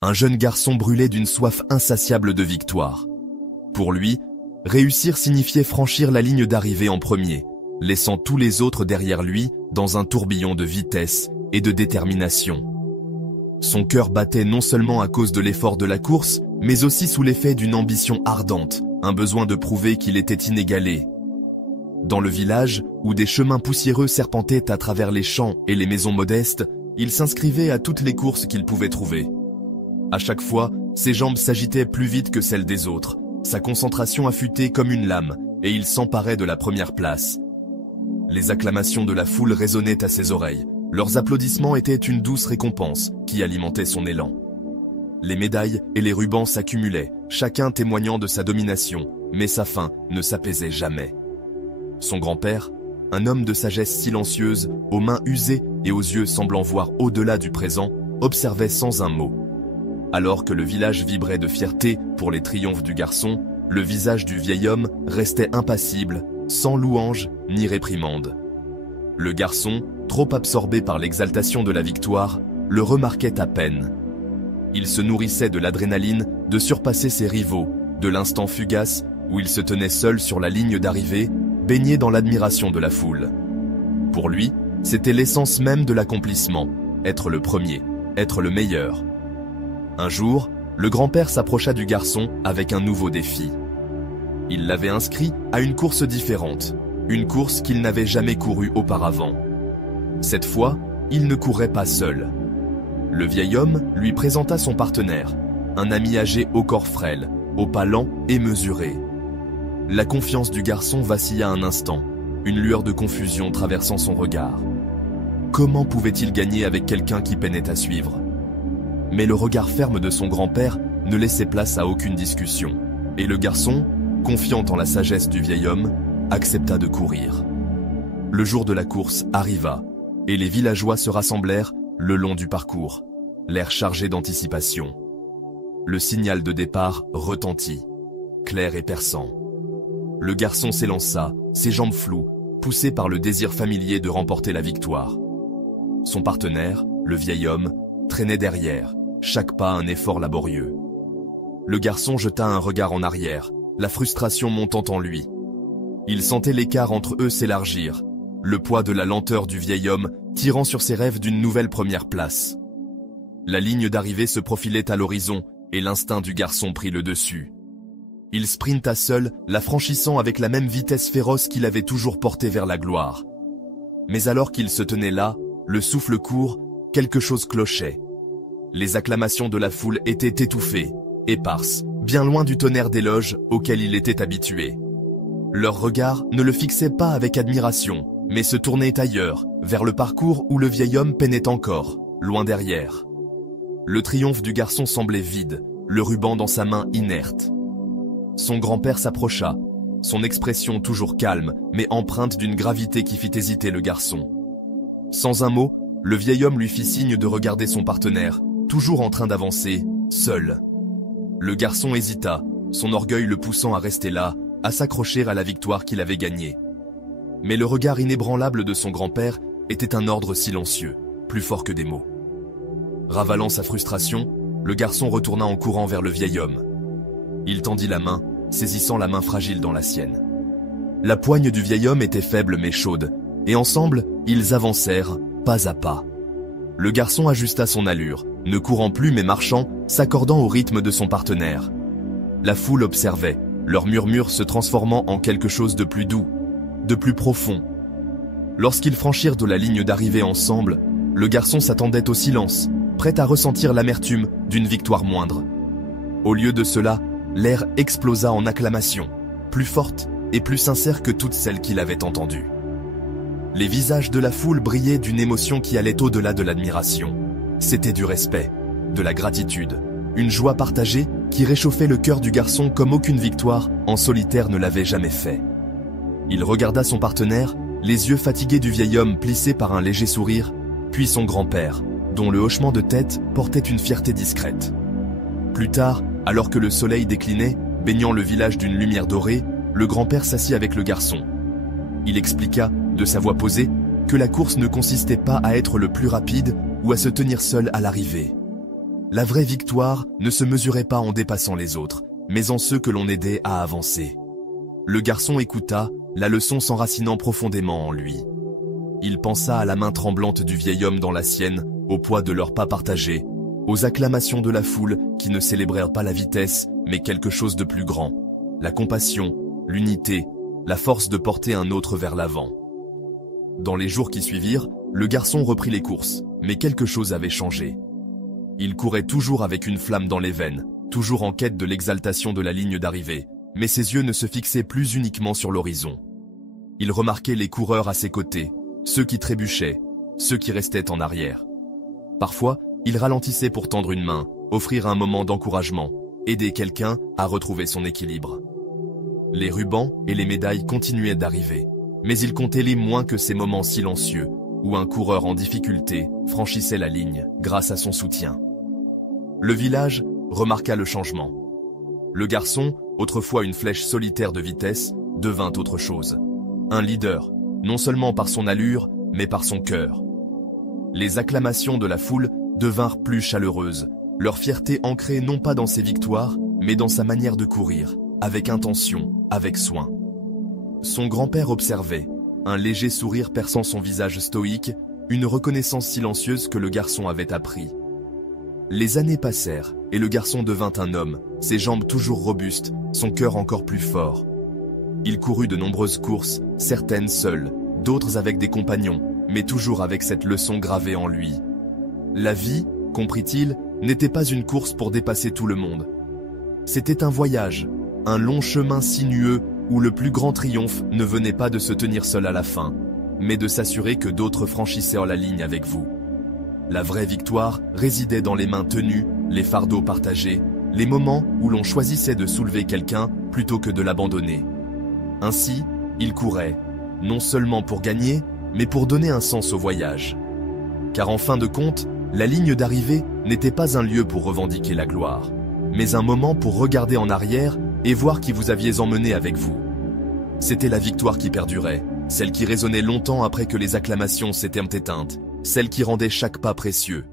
Un jeune garçon brûlait d'une soif insatiable de victoire. Pour lui, réussir signifiait franchir la ligne d'arrivée en premier, laissant tous les autres derrière lui dans un tourbillon de vitesse et de détermination. Son cœur battait non seulement à cause de l'effort de la course, mais aussi sous l'effet d'une ambition ardente, un besoin de prouver qu'il était inégalé. Dans le village, où des chemins poussiéreux serpentaient à travers les champs et les maisons modestes, il s'inscrivait à toutes les courses qu'il pouvait trouver. À chaque fois, ses jambes s'agitaient plus vite que celles des autres, sa concentration affûtée comme une lame, et il s'emparait de la première place. Les acclamations de la foule résonnaient à ses oreilles. Leurs applaudissements étaient une douce récompense qui alimentait son élan. Les médailles et les rubans s'accumulaient, chacun témoignant de sa domination, mais sa faim ne s'apaisait jamais. Son grand-père, un homme de sagesse silencieuse, aux mains usées et aux yeux semblant voir au-delà du présent, observait sans un mot. Alors que le village vibrait de fierté pour les triomphes du garçon, le visage du vieil homme restait impassible, sans louange ni réprimande. Le garçon, trop absorbé par l'exaltation de la victoire, le remarquait à peine. Il se nourrissait de l'adrénaline de surpasser ses rivaux, de l'instant fugace où il se tenait seul sur la ligne d'arrivée, baigné dans l'admiration de la foule. Pour lui, c'était l'essence même de l'accomplissement, être le premier, être le meilleur. Un jour, le grand-père s'approcha du garçon avec un nouveau défi. Il l'avait inscrit à une course différente, une course qu'il n'avait jamais courue auparavant. Cette fois, il ne courait pas seul. Le vieil homme lui présenta son partenaire, un ami âgé au corps frêle, au pas lent et mesuré. La confiance du garçon vacilla un instant, une lueur de confusion traversant son regard. Comment pouvait-il gagner avec quelqu'un qui peinait à suivre? Mais le regard ferme de son grand-père ne laissait place à aucune discussion, et le garçon, confiant en la sagesse du vieil homme, accepta de courir. Le jour de la course arriva, et les villageois se rassemblèrent le long du parcours, l'air chargé d'anticipation. Le signal de départ retentit, clair et perçant. Le garçon s'élança, ses jambes floues, poussé par le désir familier de remporter la victoire. Son partenaire, le vieil homme, traînait derrière, chaque pas un effort laborieux. Le garçon jeta un regard en arrière, la frustration montant en lui. Il sentait l'écart entre eux s'élargir, le poids de la lenteur du vieil homme tirant sur ses rêves d'une nouvelle première place. La ligne d'arrivée se profilait à l'horizon et l'instinct du garçon prit le dessus. Il sprinta seul, la franchissant avec la même vitesse féroce qu'il avait toujours portée vers la gloire. Mais alors qu'il se tenait là, le souffle court, quelque chose clochait. Les acclamations de la foule étaient étouffées, éparses, bien loin du tonnerre d'éloges auquel il était habitué. Leur regard ne le fixait pas avec admiration, mais se tournait ailleurs, vers le parcours où le vieil homme peinait encore, loin derrière. Le triomphe du garçon semblait vide, le ruban dans sa main inerte. Son grand-père s'approcha, son expression toujours calme, mais empreinte d'une gravité qui fit hésiter le garçon. Sans un mot, le vieil homme lui fit signe de regarder son partenaire, toujours en train d'avancer, seul. Le garçon hésita, son orgueil le poussant à rester là, à s'accrocher à la victoire qu'il avait gagnée. Mais le regard inébranlable de son grand-père était un ordre silencieux, plus fort que des mots. Ravalant sa frustration, le garçon retourna en courant vers le vieil homme. Il tendit la main, saisissant la main fragile dans la sienne. La poigne du vieil homme était faible mais chaude, et ensemble, ils avancèrent, pas à pas. Le garçon ajusta son allure, ne courant plus mais marchant, s'accordant au rythme de son partenaire. La foule observait, leurs murmures se transformant en quelque chose de plus doux, de plus profond. Lorsqu'ils franchirent de la ligne d'arrivée ensemble, le garçon s'attendait au silence, prêt à ressentir l'amertume d'une victoire moindre. Au lieu de cela, l'air explosa en acclamations, plus fortes et plus sincères que toutes celles qu'il avait entendues. Les visages de la foule brillaient d'une émotion qui allait au-delà de l'admiration. C'était du respect, de la gratitude, une joie partagée qui réchauffait le cœur du garçon comme aucune victoire en solitaire ne l'avait jamais fait. Il regarda son partenaire, les yeux fatigués du vieil homme plissés par un léger sourire, puis son grand-père, dont le hochement de tête portait une fierté discrète. Plus tard, alors que le soleil déclinait, baignant le village d'une lumière dorée, le grand-père s'assit avec le garçon. Il expliqua, de sa voix posée, que la course ne consistait pas à être le plus rapide ou à se tenir seul à l'arrivée. La vraie victoire ne se mesurait pas en dépassant les autres, mais en ceux que l'on aidait à avancer. Le garçon écouta, la leçon s'enracinant profondément en lui. Il pensa à la main tremblante du vieil homme dans la sienne, au poids de leurs pas partagés, aux acclamations de la foule qui ne célébrèrent pas la vitesse, mais quelque chose de plus grand. La compassion, l'unité, la force de porter un autre vers l'avant. Dans les jours qui suivirent, le garçon reprit les courses, mais quelque chose avait changé. Il courait toujours avec une flamme dans les veines, toujours en quête de l'exaltation de la ligne d'arrivée, mais ses yeux ne se fixaient plus uniquement sur l'horizon. Il remarquait les coureurs à ses côtés, ceux qui trébuchaient, ceux qui restaient en arrière. Parfois, il ralentissait pour tendre une main, offrir un moment d'encouragement, aider quelqu'un à retrouver son équilibre. Les rubans et les médailles continuaient d'arriver, mais il comptait les moins que ces moments silencieux, où un coureur en difficulté franchissait la ligne grâce à son soutien. Le village remarqua le changement. Le garçon, autrefois une flèche solitaire de vitesse, devint autre chose. Un leader, non seulement par son allure, mais par son cœur. Les acclamations de la foule devinrent plus chaleureuses, leur fierté ancrée non pas dans ses victoires, mais dans sa manière de courir, avec intention, avec soin. Son grand-père observait, un léger sourire perçant son visage stoïque, une reconnaissance silencieuse que le garçon avait appris. Les années passèrent, et le garçon devint un homme, ses jambes toujours robustes, son cœur encore plus fort. Il courut de nombreuses courses, certaines seules, d'autres avec des compagnons, mais toujours avec cette leçon gravée en lui. La vie, comprit-il, n'était pas une course pour dépasser tout le monde. C'était un voyage, un long chemin sinueux où le plus grand triomphe ne venait pas de se tenir seul à la fin, mais de s'assurer que d'autres franchissaient la ligne avec vous. La vraie victoire résidait dans les mains tenues, les fardeaux partagés, les moments où l'on choisissait de soulever quelqu'un plutôt que de l'abandonner. Ainsi, il courait, non seulement pour gagner, mais pour donner un sens au voyage. Car en fin de compte, la ligne d'arrivée n'était pas un lieu pour revendiquer la gloire, mais un moment pour regarder en arrière et voir qui vous aviez emmené avec vous. C'était la victoire qui perdurait, celle qui résonnait longtemps après que les acclamations s'étaient éteintes, celle qui rendait chaque pas précieux.